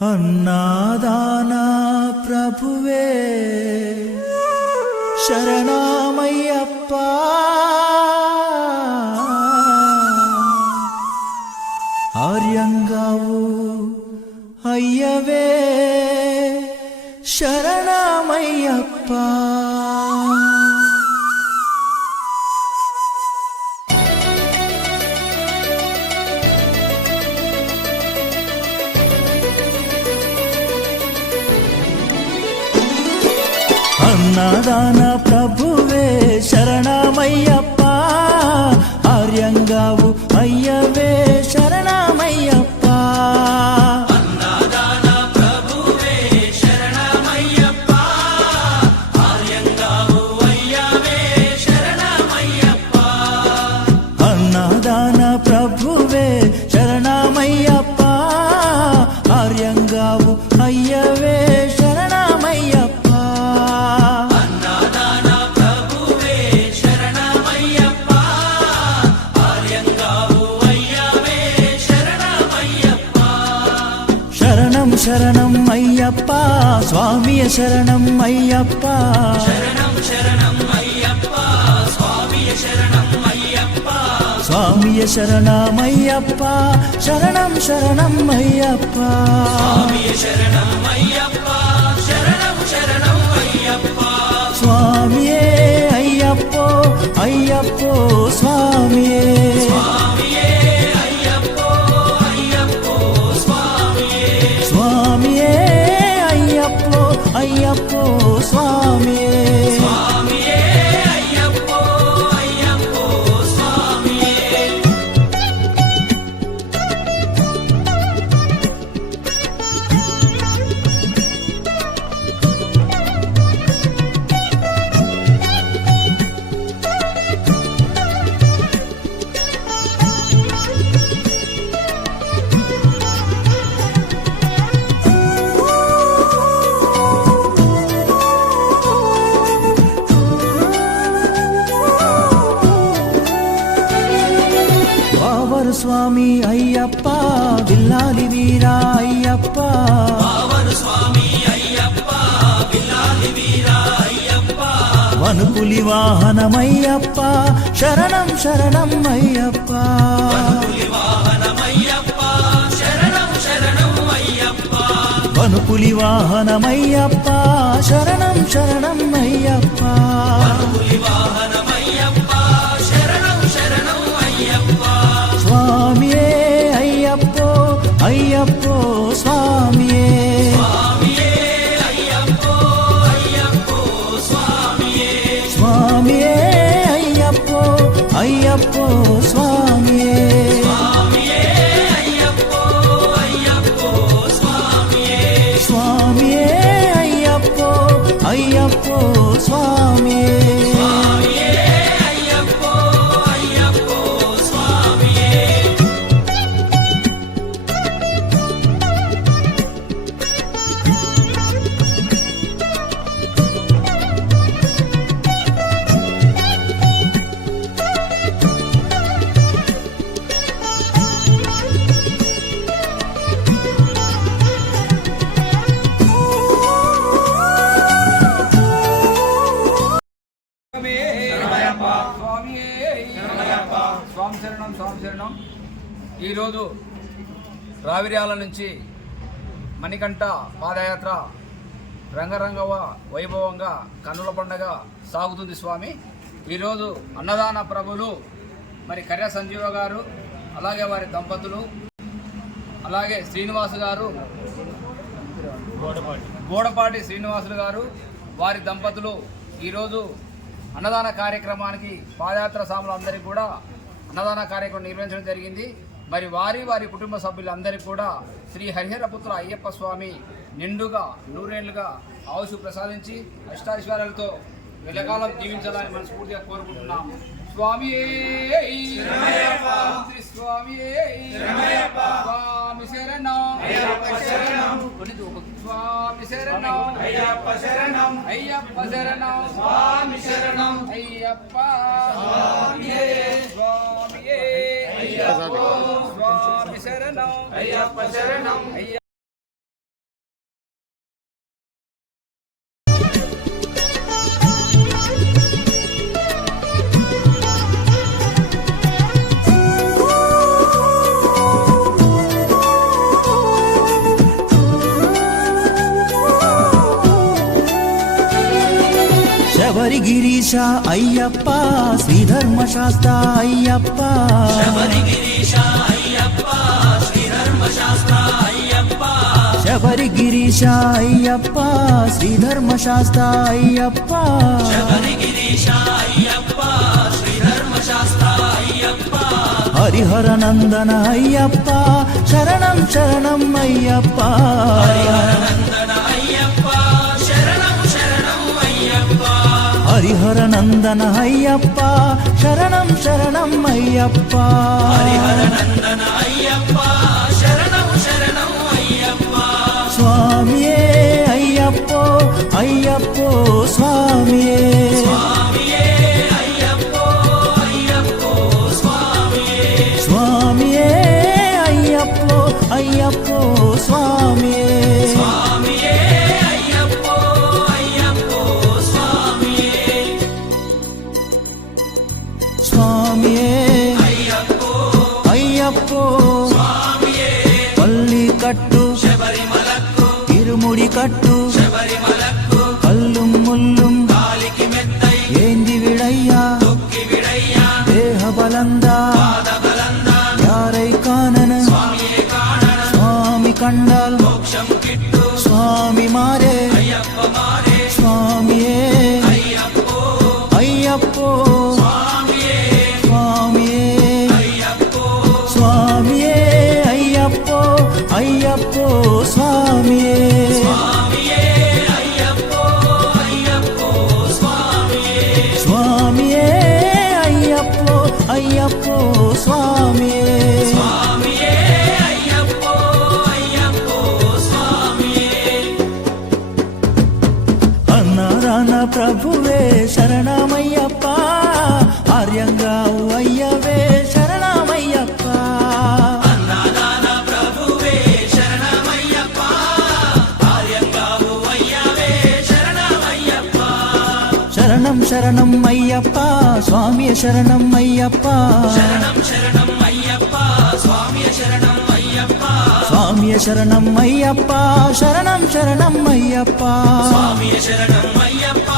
అన్నాదానా ప్రభువే శరణమయ్యప్ప ఆర్యంగావు అయ్యవే శరణమయ్యప్ప అన్నదాన ప్రభువే శరణమయ్యప్ప ఆర్యంగావు అయ్యవే శరణమయ్యప్ప అన్నదాన ప్రభువే శరణమయ్యప్ప ఆర్యంగావు అయ్యవే శరణమయ్యప్ప అన్నదాన ప్రభువే శరణమయ్యప్ప ఆర్యంగావు అయ్యవే శరణం అయ్యప్ప స్వామియ శరణం అయ్యప్ప శరణం శరణం అయ్యప్ప స్వామియ శరణం అయ్యప్ప స్వామియ శరణమయ్యప్ప శరణం శరణం అయ్యప్ప స్వామియ శరణం అయ్యప్ప శరణం శరణం అయ్యప్ప స్వామియే అయ్యప్పో అయ్యప్పో స్వామియే అయ్యప్పో స్వామియే స్వామియే అయ్యప్పో అయ్యప్పో స్వామియే స్వామి అయ్యప్ప విల్లాలి వీరా అయ్యప్ప స్వామి అయ్యప్ప విల్లాలి వీరా అయ్యప్ప వనుపులి వాహనమయ్యప్ప శరణం శరణం అయ్యప్ప వాహనమయ్యప్ప శరణం శరణం అయ్యప్ప వనుపులి వాహనమయ్యప్ప శరణం శరణం అయ్యప్ప వాహనమయ్యప్ప శరణం శరణం అయ్యప్ప స్వామియే అయ్యప్పో అయ్యప్పో స్వామియే స్వామియే అయ్యప్పో అయ్యప్పో స్వామియే స్వామియే అయ్యప్పో అయ్యప్పో స్వామియే స్వామియే అయ్యప్పో అయ్యప్పో స్వామియే స్వామియే అయ్యప్పో అయ్యప్పో స్వామియే శరణం. ఈరోజు రావిర్యాల నుంచి మణికంఠ పాదయాత్ర రంగరంగ వైభవంగా కన్నుల పండుగ సాగుతుంది స్వామి. ఈరోజు అన్నదాన ప్రభులు మరి కర్య సంజీవ గారు, అలాగే వారి దంపతులు, అలాగే శ్రీనివాసు గారు, గోడపాటి శ్రీనివాసులు గారు వారి దంపతులు ఈరోజు అన్నదాన కార్యక్రమానికి పాదయాత్ర సాములందరికీ కూడా అన్నదాన కార్యక్రమం నిర్వహించడం జరిగింది. మరి వారి కుటుంబ సభ్యులందరికీ కూడా శ్రీ హరిహరపుత్ర అయ్యప్ప స్వామి నిండుగా నూరేళ్లుగా ఆయుష్ ప్రసాదించి అష్టాశ్వర్యాలతో వెలకాలం జీవించాలని మనస్ఫూర్తిగా కోరుకుంటున్నాము. స్వామి స్వామి స్వామి శరణం స్వామి శరణం అయ్యప్ప శరణం అయ్యప్ప శరణం స్వామి శరణం అయ్యప్ప స్వామి స్వామి అయ్యప్ప శరణం అయ్యప్ప శరణం శబరిగిరీశ అయ్యప్ప శ్రీధర్మశాస్త్ర అయ్యప్ప శబరిగిరీశ అయ్యప్ప శ్రీధర్మశాస్త్ర అయ్యప్ప శబరిగిరీశ అయ్యప్ప శ్రీధర్మశాస్త్ర అయ్యప్ప శబరిగిరీశ అయ్యప్ప శ్రీధర్మశాస్త్ర అయ్యప్ప హరిహర నందన అయ్యప్ప శరణం శరణం అయ్యప్ప హరిహరనందన అయ్యప్ప శరణం శరణం అయ్యప్ప హరిహర నందన అయ్యప్ప శరణం శరణం అయ్యప్ప హరిహరనందన అయ్యప్ప శరణం శరణం అయ్యప్ప స్వామియే అయ్యప్పో అయ్యప్పో స్వామియే స్వామియే అయ్యప్పో అయ్యప్పో స్వామియే స్వామియే అయ్యప్పో అయ్యప్పో స్వామియే స్వామియే అయ్యప్పో అయ్యప్పో స్వామియే స్వామియే అయ్యప్పో అయ్యప్పో స్వామియే పల్లి కట్టు శబరిమలకు ఇరుముడి కట్టు శబరిమలకు కల్లుం ముల్లుం కాలికి మెత్తై ఏంది విడయ్యా తొక్కి విడయ్యా దేహ బలందా పాదబలందా యారై కానన స్వామియే కాణన స్వామి కండాల్ మోక్షం కిట్టు స్వామి మారే అయ్యప్ప మారే స్వామియే అయ్యప్పో అయ్యప్పో స్వామియే స్వామియే అయ్యప్పో స్వామియే అయ్యప్పో అయ్యప్పో స్వామియే స్వామియే అయ్యప్పో అయ్యప్పో స్వామియే స్వామియే అయ్యప్పో అయ్యప్పో స్వామియే స్వామియే అయ్యప్పో అయ్యప్పో స్వామియే అన్నారాన ప్రభువే శరణమయ్యప్ప ఆర్యంగా అయ్యవే శరణమయ్యప్ప అన్నదాన ప్రభువే శరణమయ్యప్ప ఆర్యంగావు అయ్యవే శరణమయ్యప్ప శరణం శరణం అయ్యప్ప స్వామియ శరణం అయ్యప్ప శరణం శరణం అయ్యప్ప స్వామియ శరణం అయ్యప్ప స్వామియ శరణం అయ్యప్ప శరణం శరణం అయ్యప్ప స్వామియ శరణం అయ్యప్ప